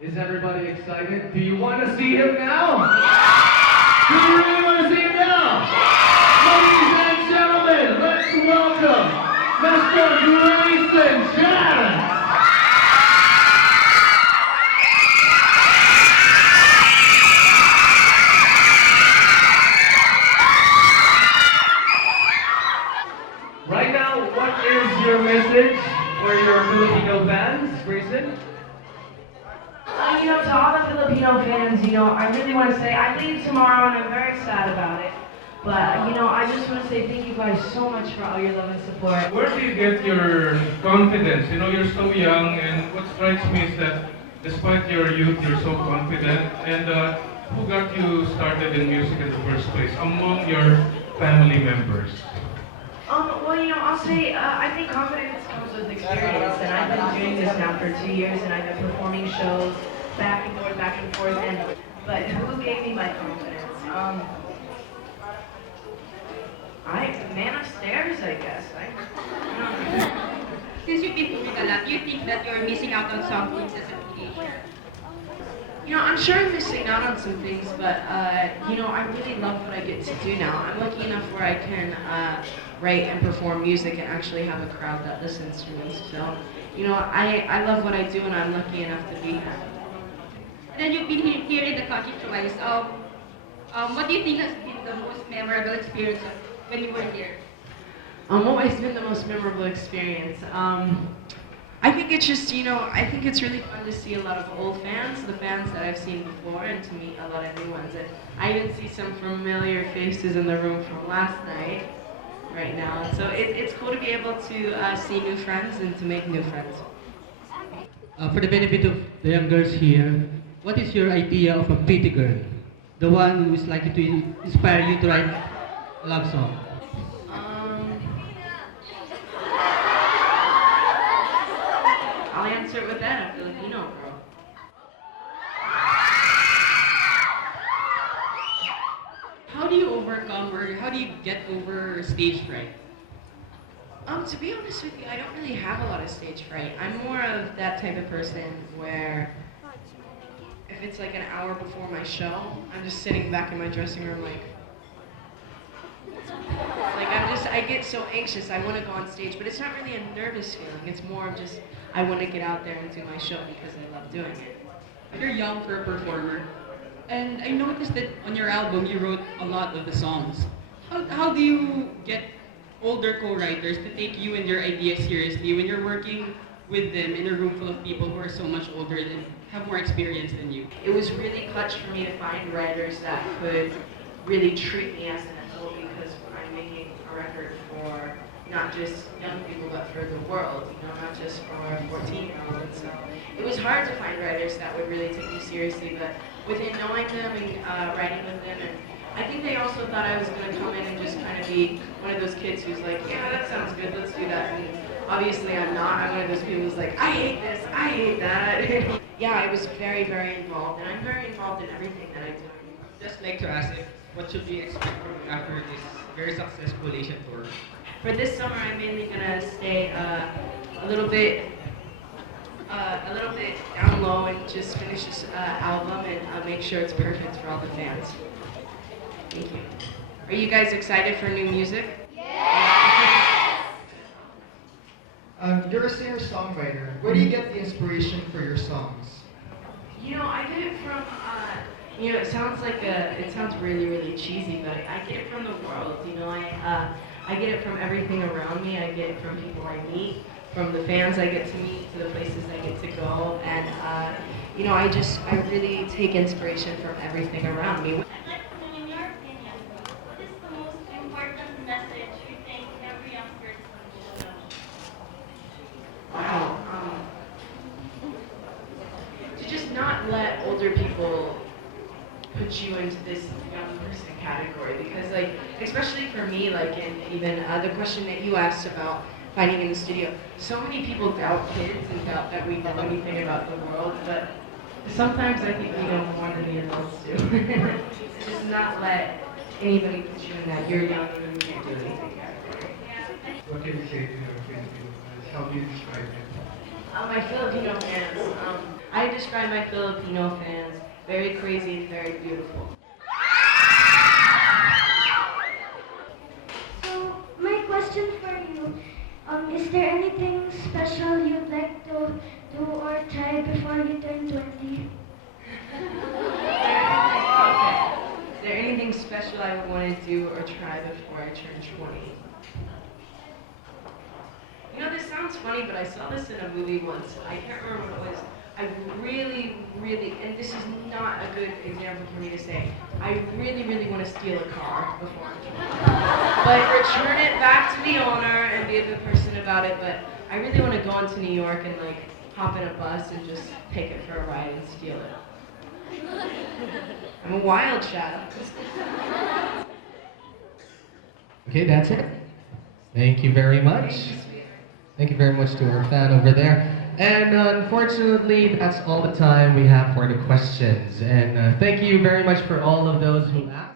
Is everybody excited? Do you want to see him now? Do you really want to see him now? Ladies and gentlemen, let's welcome Mr. Greyson Chance! Right now, what is your message for your Filipino fans, Greyson? To all the Filipino fans, I really want to say I leave tomorrow and I'm very sad about it. But, I just want to say thank you guys so much for all your love and support. Where do you get your confidence? You're so young, and what strikes me is that despite your youth, you're so confident. And who got you started in music in the first place among your family members? I'll say I think confidence comes with experience, and I've been doing this now for 2 years, and I've been performing shows back and forth. But who gave me my confidence? Man upstairs, I guess. Since you've been doing a lot, do you think that you're missing out on some things as a teenager? I'm sure I'm missing out on some things, but I really love what I get to do now. I'm lucky enough where I can write and perform music and actually have a crowd that listens to me. So, I love what I do, and I'm lucky enough to be here. And then you've been here in the country twice. What do you think has been the most memorable experience when you were here? What has been the most memorable experience? I think it's just, I think it's really fun to see a lot of old fans, the fans that I've seen before, and to meet a lot of new ones. And I even see some familiar faces in the room from last night, right now. And so it's cool to be able to see new friends and to make new friends. For the benefit of the young girls here, what is your idea of a pretty girl? The one who is likely to inspire you to write a love song. I'll answer it with that. I'm Filipino, bro. How do you overcome or how do you get over stage fright? To be honest with you, I don't really have a lot of stage fright. I'm more of that type of person where if it's like an hour before my show, I'm just sitting back in my dressing room like I get so anxious. I want to go on stage, but it's not really a nervous feeling. It's more of just I want to get out there and do my show because I love doing it. You're young for a performer, and I noticed that on your album you wrote a lot of the songs. How do you get older co-writers to take you and your ideas seriously when you're working with them in a room full of people who are so much older and have more experience than you? It was really clutch for me to find writers that could really treat me as an adult because I'm making a record for not just young people but for the world, not just for 14-year-olds. So it was hard to find writers that would really take me seriously, but within knowing them and writing with them, and I think they also thought I was going to come in and just kind of be one of those kids who's like, yeah, that sounds good, let's do that. And obviously I'm not. I'm one of those people who's like, I hate this, I hate that. Yeah, I was very, very involved, and I'm very involved in everything that I do. Just like to ask if what should we expect from you after this very successful Asian tour? For this summer, I'm mainly gonna stay a little bit down low and just finish this album and make sure it's perfect for all the fans. Thank you. Are you guys excited for new music? You're a singer-songwriter. Where do you get the inspiration for your songs? I get it from, it sounds really, really cheesy, but I get it from the world. I get it from everything around me. I get it from people I meet, from the fans I get to meet, to the places I get to go, and I really take inspiration from everything around me. In your opinion, what is the most important message you think every young person should know? Wow. To just not let older people put you into this young person category, because especially for me, and even the question that you asked about finding in the studio, so many people doubt kids and doubt that we know anything about the world, but sometimes I think we know more than the adults do. Just not let anybody put you in that you're young and you can't do anything category. What can you say to your Filipino fans? How do you describe it? My Filipino fans, I describe my Filipino fans very crazy and very beautiful. So, my question for you, is there anything special you'd like to do or try before you turn 20? Okay. Is there anything special I would want to do or try before I turn 20? You know, this sounds funny, but I saw this in a movie once. I can't remember what it was. I really, and this is not a good example for me to say, I really want to steal a car before I'm 20. But return it back to the owner and be a good person about it. But I really want to go into New York and like hop in a bus and just take it for a ride and steal it. I'm a wild child. Okay, that's it. Thank you very much. Thank you very much to our fan over there. And unfortunately, that's all the time we have for the questions. And thank you very much for all of those who asked.